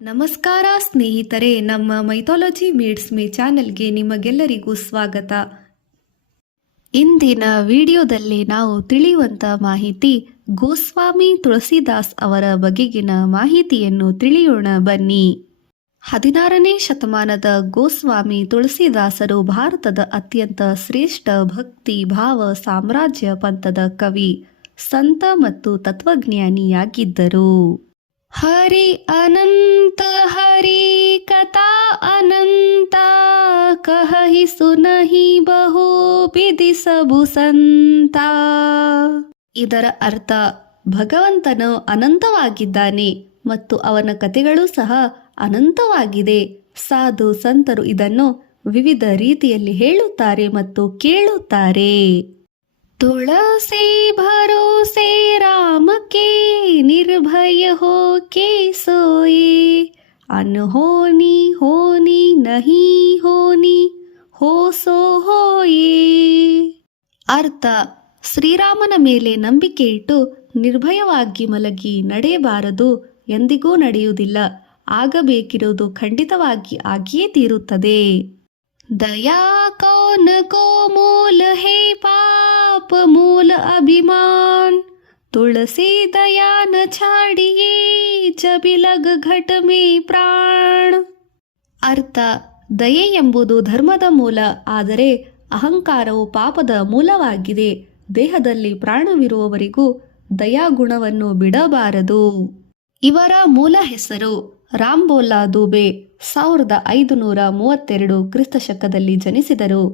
ನಮಸ್ಕಾರ ಸ್ನೇಹಿತರೆ, ನಮ್ಮ ಮೈಥಾಲಜಿ ಮೀಡ್ಸ್ ಮೀ ಚಾನೆಲ್ಗೆ ನಿಮಗೆಲ್ಲರಿಗೂ ಸ್ವಾಗತ. ಇಂದಿನ ವಿಡಿಯೋದಲ್ಲಿ ನಾವು ತಿಳಿಯುವಂತ ಮಾಹಿತಿ ಗೋಸ್ವಾಮಿ ತುಳಸಿದಾಸ್ ಅವರ ಬಗೆಗಿನ ಮಾಹಿತಿಯನ್ನು ತಿಳಿಯೋಣ ಬನ್ನಿ. 16ನೇ ಶತಮಾನದ ಗೋಸ್ವಾಮಿ ತುಳಸಿದಾಸರು ಭಾರತದ ಅತ್ಯಂತ ಶ್ರೇಷ್ಠ ಭಕ್ತಿ ಭಾವ ಸಾಮ್ರಾಜ್ಯ ಪಂಥದ ಕವಿ, ಸಂತ ಮತ್ತು ತತ್ವಜ್ಞಾನಿಯಾಗಿದ್ದರು. ಹರಿ ಅನಂತ ಹರಿ ಕಥಾ ಅನಂತ ಕಹಿ ಸುನಹಿ ಬಹು ಬಿದಿ ಸಬು ಸಂತ. ಇದರ ಅರ್ಥ, ಭಗವಂತನು ಅನಂತವಾಗಿದ್ದಾನೆ ಮತ್ತು ಅವನ ಕಥೆಗಳು ಸಹ ಅನಂತವಾಗಿದೆ. ಸಾಧು ಸಂತರು ಇದನ್ನು ವಿವಿಧ ರೀತಿಯಲ್ಲಿ ಹೇಳುತ್ತಾರೆ ಮತ್ತು ಕೇಳುತ್ತಾರೆ. ತುಳಸಿ ಭರೋಸೆ ರಾಮ ಕೆ ನಿರ್ಭಯ ಹೋ ಕೆ ಸೋಯೆ, ಅನ್ಹೋನಿ ಹೋನಿ ನಹಿ ಹೋನಿ ಹೋ ಸೋ ಹೋಯೆ. ಅರ್ಥ, ಶ್ರೀರಾಮನ ಮೇಲೆ ನಂಬಿಕೆ ಇಟ್ಟು ನಿರ್ಭಯವಾಗಿ ಮಲಗಿ ನಡೆಯಬಾರದು, ಎಂದಿಗೂ ನಡೆಯುವುದಿಲ್ಲ. ಆಗಬೇಕಿರುವುದು ಖಂಡಿತವಾಗಿ ಆಗಿಯೇ ತೀರುತ್ತದೆ. ದಯಾ ಕೌನ ಕೋ ಮೂಲ ಹೇ ಪಾಪ ಮೂಲ ಅಭಿಮಾನ್, ತುಳಸಿ ದಯಾ ನ ಛಾಡಿಯೇ ಜಬಿ ಲಗ ಘಟ ಮೇ ಪ್ರಾಣ. ಅರ್ಥ, ದಯೆ ಎಂಬುದು ಧರ್ಮದ ಮೂಲ, ಆದರೆ ಅಹಂಕಾರವು ಪಾಪದ ಮೂಲವಾಗಿದೆ. ದೇಹದಲ್ಲಿ ಪ್ರಾಣವಿರುವವರೆಗೂ ದಯಾಗುಣವನ್ನು ಬಿಡಬಾರದು. ಇವರ ಮೂಲ ಹೆಸರು ರಾಂಬೋಲಾ ದುಬೆ. 1532 ಕ್ರಿಸ್ತಶಕದಲ್ಲಿ ಜನಿಸಿದರು.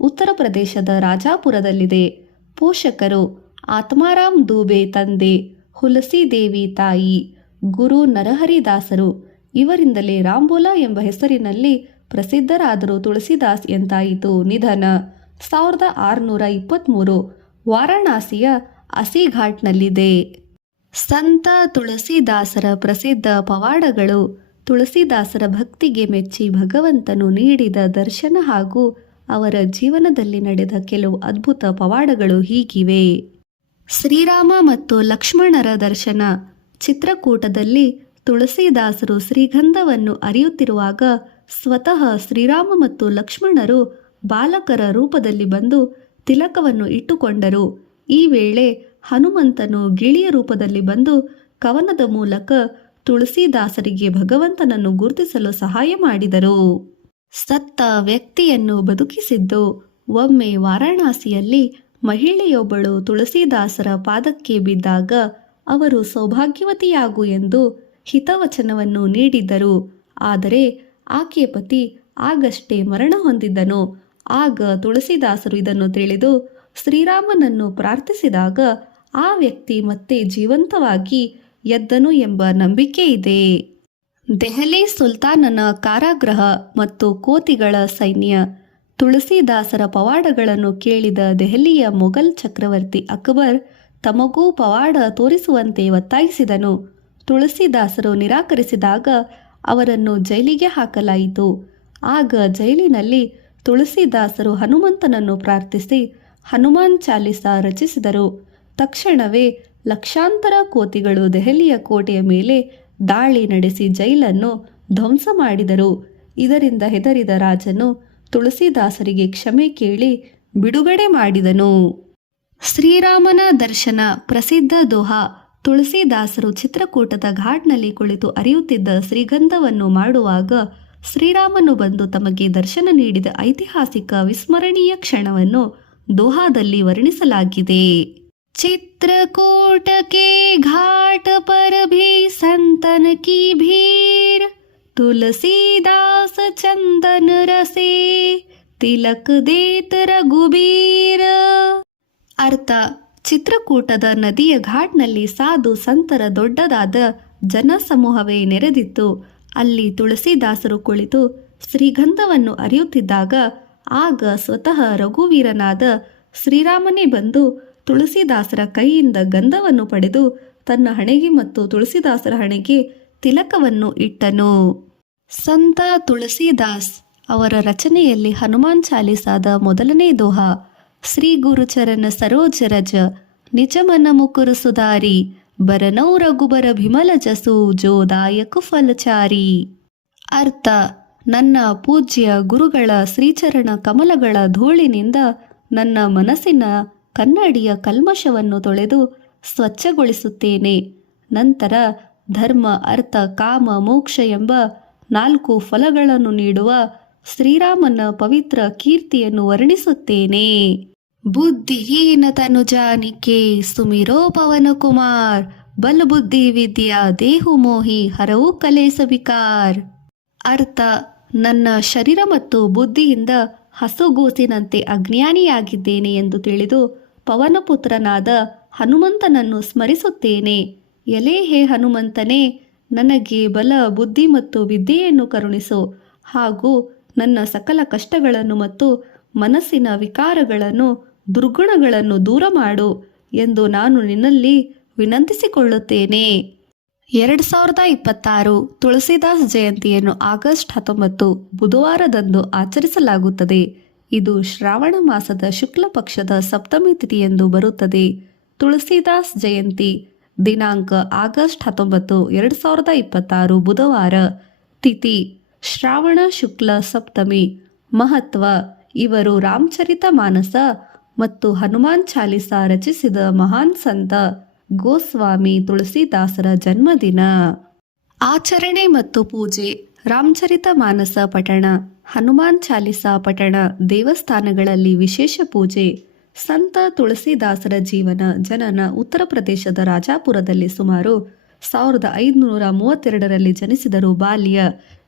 ಉತ್ತರ ಪ್ರದೇಶದ ರಾಜಾಪುರದಲ್ಲಿದೆ. ಪೋಷಕರು ಆತ್ಮಾರಾಮ್ ದುಬೆ ತಂದೆ, ಹುಲಸಿ ದೇವಿ ತಾಯಿ, ಗುರು ನರಹರಿದಾಸರು. ಇವರಿಂದಲೇ ರಾಂಬೋಲಾ ಎಂಬ ಹೆಸರಿನಲ್ಲಿ ಪ್ರಸಿದ್ಧರಾದರು. ತುಳಸಿದಾಸ್ ಎಂತಾಯಿತು. ನಿಧನ 1623 ವಾರಾಣಸಿಯ ಅಸಿಘಾಟ್ನಲ್ಲಿದೆ. ಸಂತ ತುಳಸಿದಾಸರ ಪ್ರಸಿದ್ಧ ಪವಾಡಗಳು. ತುಳಸಿದಾಸರ ಭಕ್ತಿಗೆ ಮೆಚ್ಚಿ ಭಗವಂತನು ನೀಡಿದ ದರ್ಶನ ಹಾಗೂ ಅವರ ಜೀವನದಲ್ಲಿ ನಡೆದ ಕೆಲವು ಅದ್ಭುತ ಪವಾಡಗಳು ಹೀಗಿವೆ. ಶ್ರೀರಾಮ ಮತ್ತು ಲಕ್ಷ್ಮಣರ ದರ್ಶನ. ಚಿತ್ರಕೂಟದಲ್ಲಿ ತುಳಸಿದಾಸರು ಶ್ರೀಗಂಧವನ್ನು ಅರಿಯುತ್ತಿರುವಾಗ ಸ್ವತಃ ಶ್ರೀರಾಮ ಮತ್ತು ಲಕ್ಷ್ಮಣರು ಬಾಲಕರ ರೂಪದಲ್ಲಿ ಬಂದು ತಿಲಕವನ್ನು ಇಟ್ಟುಕೊಂಡರು. ಈ ವೇಳೆ ಹನುಮಂತನು ಗಿಳಿಯ ರೂಪದಲ್ಲಿ ಬಂದು ಕವನದ ಮೂಲಕ ತುಳಸಿದಾಸರಿಗೆ ಭಗವಂತನನ್ನು ಗುರುತಿಸಲು ಸಹಾಯ ಮಾಡಿದರು. ಸತ್ತ ವ್ಯಕ್ತಿಯನ್ನು ಬದುಕಿಸಿದ್ದು. ಒಮ್ಮೆ ವಾರಾಣಸಿಯಲ್ಲಿ ಮಹಿಳೆಯೊಬ್ಬಳು ತುಳಸಿದಾಸರ ಪಾದಕ್ಕೆ ಬಿದ್ದಾಗ ಅವರು ಸೌಭಾಗ್ಯವತಿಯಾಗು ಎಂದು ಹಿತವಚನವನ್ನು ನೀಡಿದ್ದರು. ಆದರೆ ಆಕೆಯ ಪತಿ ಆಗಷ್ಟೇ ಮರಣ ಹೊಂದಿದ್ದನು. ಆಗ ತುಳಸಿದಾಸರು ಇದನ್ನು ತಿಳಿದು ಶ್ರೀರಾಮನನ್ನು ಪ್ರಾರ್ಥಿಸಿದಾಗ ಆ ವ್ಯಕ್ತಿ ಮತ್ತೆ ಜೀವಂತವಾಗಿ ಎದ್ದನು ಎಂಬ ನಂಬಿಕೆ ಇದೆ. ದೆಹಲಿ ಸುಲ್ತಾನನ ಕಾರಾಗೃಹ ಮತ್ತು ಕೋತಿಗಳ ಸೈನ್ಯ. ತುಳಸಿದಾಸರ ಪವಾಡಗಳನ್ನು ಕೇಳಿದ ದೆಹಲಿಯ ಮೊಘಲ್ ಚಕ್ರವರ್ತಿ ಅಕ್ಬರ್ ತಮಗೂ ಪವಾಡ ತೋರಿಸುವಂತೆ ಒತ್ತಾಯಿಸಿದನು. ತುಳಸಿದಾಸರು ನಿರಾಕರಿಸಿದಾಗ ಅವರನ್ನು ಜೈಲಿಗೆ ಹಾಕಲಾಯಿತು. ಆಗ ಜೈಲಿನಲ್ಲಿ ತುಳಸಿದಾಸರು ಹನುಮಂತನನ್ನು ಪ್ರಾರ್ಥಿಸಿ ಹನುಮಾನ್ ಚಾಲಿಸ ರಚಿಸಿದರು. ತಕ್ಷಣವೇ ಲಕ್ಷಾಂತರ ಕೋತಿಗಳು ದೆಹಲಿಯ ಕೋಟೆಯ ಮೇಲೆ ದಾಳಿ ನಡೆಸಿ ಜೈಲನ್ನು ಧ್ವಂಸ ಮಾಡಿದರು. ಇದರಿಂದ ಹೆದರಿದ ರಾಜನು ತುಳಸಿದಾಸರಿಗೆ ಕ್ಷಮೆ ಕೇಳಿ ಬಿಡುಗಡೆ ಮಾಡಿದನು. ಶ್ರೀರಾಮನ ದರ್ಶನ. ಪ್ರಸಿದ್ಧ ದೋಹಾ. ತುಳಸಿದಾಸರು ಚಿತ್ರಕೂಟದ ಘಾಟ್ನಲ್ಲಿ ಕುಳಿತು ಅರಿಯುತ್ತಿದ್ದ ಶ್ರೀಗಂಧವನ್ನು ಮಾಡುವಾಗ ಶ್ರೀರಾಮನು ಬಂದು ತಮಗೆ ದರ್ಶನ ನೀಡಿದ ಐತಿಹಾಸಿಕ ವಿಸ್ಮರಣೀಯ ಕ್ಷಣವನ್ನು ದೋಹಾದಲ್ಲಿ ವರ್ಣಿಸಲಾಗಿದೆ. चित्रकूट के घाट पर भी संतन की भीड़, तुलसीदास चंदन रसे तिलक देत रघुबीर. ಅರ್ಥ, ಚಿತ್ರಕೂಟದ ನದಿಯ ಘಾಟ್ನಲ್ಲಿ ಸಾಧು ಸಂತರ ದೊಡ್ಡದಾದ ಜನಸಮೂಹವೇ ನೆರೆದಿತ್ತು. ಅಲ್ಲಿ ತುಳಸಿದಾಸರು ಕುಳಿತು ಶ್ರೀಗಂಧವನ್ನು ಅರಿಯುತ್ತಿದ್ದಾಗ ಆಗ ಸ್ವತಃ ರಘುವೀರನಾದ ಶ್ರೀರಾಮನೇ ಬಂದು ತುಳಸಿದಾಸರ ಕೈಯಿಂದ ಗಂಧವನ್ನು ಪಡೆದು ತನ್ನ ಹಣೆಗೆ ಮತ್ತು ತುಳಸಿದಾಸರ ಹಣೆಗೆ ತಿಲಕವನ್ನು ಇಟ್ಟನು. ಸಂತ ತುಳಸಿದಾಸ್ ಅವರ ರಚನೆಯಲ್ಲಿ ಹನುಮಾನ್ ಚಾಲಿಸಾದ ಮೊದಲನೇ ದೋಹಾ. ಶ್ರೀ ಗುರುಚರಣ ಸರೋಜ ರಜ ನಿಜ ಮನ ಮುಕುರು ಸುಧಾರಿ ಬರನೌ ರಘುಬರ ಬಿಮಲ ಜಸು ಜೋದಾಯಕ ಫಲಚಾರಿ. ಅರ್ಥ: ನನ್ನ ಪೂಜ್ಯ ಗುರುಗಳ ಶ್ರೀಚರಣ ಕಮಲಗಳ ಧೂಳಿನಿಂದ ನನ್ನ ಮನಸ್ಸಿನ ಕನ್ನಡಿಯ ಕಲ್ಮಶವನ್ನು ತೊಳೆದು ಸ್ವಚ್ಛಗೊಳಿಸುತ್ತೇನೆ. ನಂತರ ಧರ್ಮ, ಅರ್ಥ, ಕಾಮ, ಮೋಕ್ಷ ಎಂಬ 4 ಫಲಗಳನ್ನು ನೀಡುವ ಶ್ರೀರಾಮನ ಪವಿತ್ರ ಕೀರ್ತಿಯನ್ನು ವರ್ಣಿಸುತ್ತೇನೆ. ಬುದ್ಧಿಹೀನ ತನು ಜಾನಿಕೆ ಸುಮಿರೋ ಪವನ ಕುಮಾರ್, ಬಲ ಬುದ್ಧಿ ವಿದ್ಯಾ ದೇಹು ಮೋಹಿ ಹರವು ಕಲೇಸ ವಿಕಾರ್. ಅರ್ಥ: ನನ್ನ ಶರೀರ ಮತ್ತು ಬುದ್ಧಿಯಿಂದ ಹಸುಗೂಸಿನಂತೆ ಅಜ್ಞಾನಿಯಾಗಿದ್ದೇನೆ ಎಂದು ತಿಳಿದು ಪವನಪುತ್ರನಾದ ಹನುಮಂತನನ್ನು ಸ್ಮರಿಸುತ್ತೇನೆ. ಎಲೆ ಹೇ ಹನುಮಂತನೇ, ನನಗೆ ಬಲ, ಬುದ್ಧಿ ಮತ್ತು ವಿದ್ಯೆಯನ್ನು ಕರುಣಿಸು ಹಾಗೂ ನನ್ನ ಸಕಲ ಕಷ್ಟಗಳನ್ನು ಮತ್ತು ಮನಸ್ಸಿನ ವಿಕಾರಗಳನ್ನು, ದುರ್ಗುಣಗಳನ್ನು ದೂರ ಮಾಡು ಎಂದು ನಾನು ನಿನ್ನಲ್ಲಿ ವಿನಂತಿಸಿಕೊಳ್ಳುತ್ತೇನೆ. 2026 ತುಳಸಿದಾಸ್ ಜಯಂತಿಯನ್ನು ಆಗಸ್ಟ್ 19 ಬುಧವಾರದಂದು ಆಚರಿಸಲಾಗುತ್ತದೆ. ಇದು ಶ್ರಾವಣ ಮಾಸದ ಶುಕ್ಲ ಪಕ್ಷದ ಸಪ್ತಮಿ ತಿಥಿಯಂದು ಬರುತ್ತದೆ. ತುಳಸಿದಾಸ್ ಜಯಂತಿ ದಿನಾಂಕ ಆಗಸ್ಟ್ 19, 2026 ಬುಧವಾರ. ತಿಥಿ ಶ್ರಾವಣ ಶುಕ್ಲ ಸಪ್ತಮಿ. ಮಹತ್ವ: ಇವರು ರಾಮಚರಿತ ಮಾನಸ ಮತ್ತು ಹನುಮಾನ್ ಚಾಲಿಸ ರಚಿಸಿದ ಮಹಾನ್ ಸಂತ ಗೋಸ್ವಾಮಿ ತುಳಸಿದಾಸರ ಜನ್ಮದಿನ. ಆಚರಣೆ ಮತ್ತು ಪೂಜೆ: ರಾಮಚರಿತ ಮಾನಸ ಪಠಣ, ಹನುಮಾನ್ ಚಾಲಿಸ ಪಠಣ, ದೇವಸ್ಥಾನಗಳಲ್ಲಿ ವಿಶೇಷ ಪೂಜೆ. ಸಂತ ತುಳಸಿದಾಸರ ಜೀವನ ಜನನ ಉತ್ತರ ಪ್ರದೇಶದ ರಾಜಾಪುರದಲ್ಲಿ ಸುಮಾರು 1532ರಲ್ಲಿ ಜನಿಸಿದರು. ಬಾಲ್ಯ: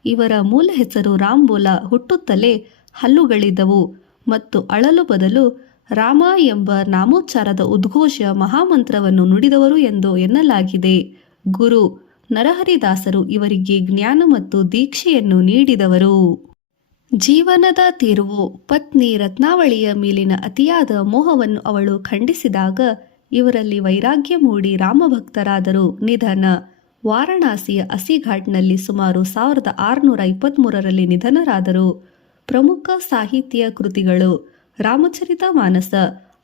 ಇವರ ಮೂಲ ಹೆಸರು ರಾಂಬೋಲಾ. ಹುಟ್ಟುತ್ತಲೇ ಹಲ್ಲುಗಳಿದ್ದವು ಮತ್ತು ಅಳಲು ಬದಲು ರಾಮ ಎಂಬ ನಾಮೋಚ್ಚಾರದ ಉದ್ಘೋಷ ಮಹಾಮಂತ್ರವನ್ನು ನುಡಿದವರು ಎಂದು ಎನ್ನಲಾಗಿದೆ. ಗುರು ನರಹರಿದಾಸರು ಇವರಿಗೆ ಜ್ಞಾನ ಮತ್ತು ದೀಕ್ಷೆಯನ್ನು ನೀಡಿದವರು. ಜೀವನದ ತಿರುವು: ಪತ್ನಿ ರತ್ನಾವಳಿಯ ಮೇಲಿನ ಅತಿಯಾದ ಮೋಹವನ್ನು ಅವಳು ಖಂಡಿಸಿದಾಗ ಇವರಲ್ಲಿ ವೈರಾಗ್ಯ ಮೂಡಿ ರಾಮಭಕ್ತರಾದರು. ನಿಧನ: ವಾರಣಾಸಿಯ ಅಸಿಘಾಟ್ನಲ್ಲಿ ಸುಮಾರು 1623ರಲ್ಲಿ ನಿಧನರಾದರು. ಪ್ರಮುಖ ಸಾಹಿತ್ಯ ಕೃತಿಗಳು: ರಾಮಚರಿತ ಮಾನಸ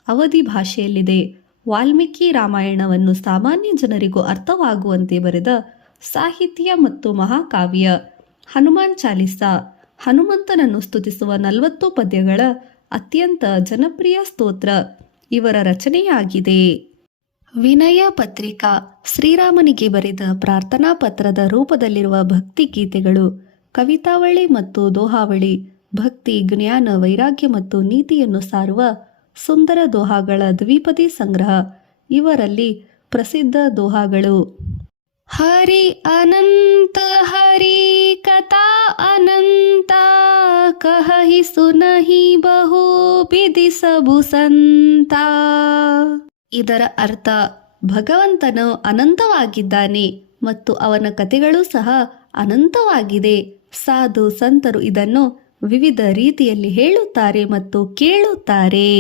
ಅವಧಿ ಭಾಷೆಯಲ್ಲಿದೆ. ವಾಲ್ಮೀಕಿ ರಾಮಾಯಣವನ್ನು ಸಾಮಾನ್ಯ ಜನರಿಗೂ ಅರ್ಥವಾಗುವಂತೆ ಬರೆದ ಸಾಹಿತ್ಯ ಮತ್ತು ಮಹಾಕಾವ್ಯ. ಹನುಮಾನ್ ಚಾಲಿಸ ಹನುಮಂತನನ್ನು ಸ್ತುತಿಸುವ 40 ಪದ್ಯಗಳ ಅತ್ಯಂತ ಜನಪ್ರಿಯ ಸ್ತೋತ್ರ ಇವರ ರಚನೆಯಾಗಿದೆ. ವಿನಯ ಪತ್ರಿಕಾ ಶ್ರೀರಾಮನಿಗೆ ಬರೆದ ಪ್ರಾರ್ಥನಾ ಪತ್ರದ ರೂಪದಲ್ಲಿರುವ ಭಕ್ತಿ ಗೀತೆಗಳು. ಕವಿತಾವಳಿ ಮತ್ತು ದೋಹಾವಳಿ ಭಕ್ತಿ, ಜ್ಞಾನ, ವೈರಾಗ್ಯ ಮತ್ತು ನೀತಿಯನ್ನು ಸಾರುವ ಸುಂದರ ದೋಹಾಗಳ ದ್ವಿಪದಿ ಸಂಗ್ರಹ. ಇವರಲ್ಲಿ ಪ್ರಸಿದ್ಧ ದೋಹಾಗಳು: ಹರಿ ಅನಂತ ಹರಿ ಕಥಾ ಅನಂತ, ಕಹಿ ಸುನಹಿ ಬಹು ಬಿಧಿ ಸಬು ಸಂತ. ಇದರ ಅರ್ಥ: ಭಗವಂತನು ಅನಂತವಾಗಿದ್ದಾನೆ ಮತ್ತು ಅವನ ಕಥೆಗಳೂ ಸಹ ಅನಂತವಾಗಿದೆ. ಸಾಧು ಸಂತರು ಇದನ್ನು ವಿವಿಧ ರೀತಿಯಲ್ಲಿ ಹೇಳುತ್ತಾರೆ ಮತ್ತು ಕೇಳುತ್ತಾರೆ.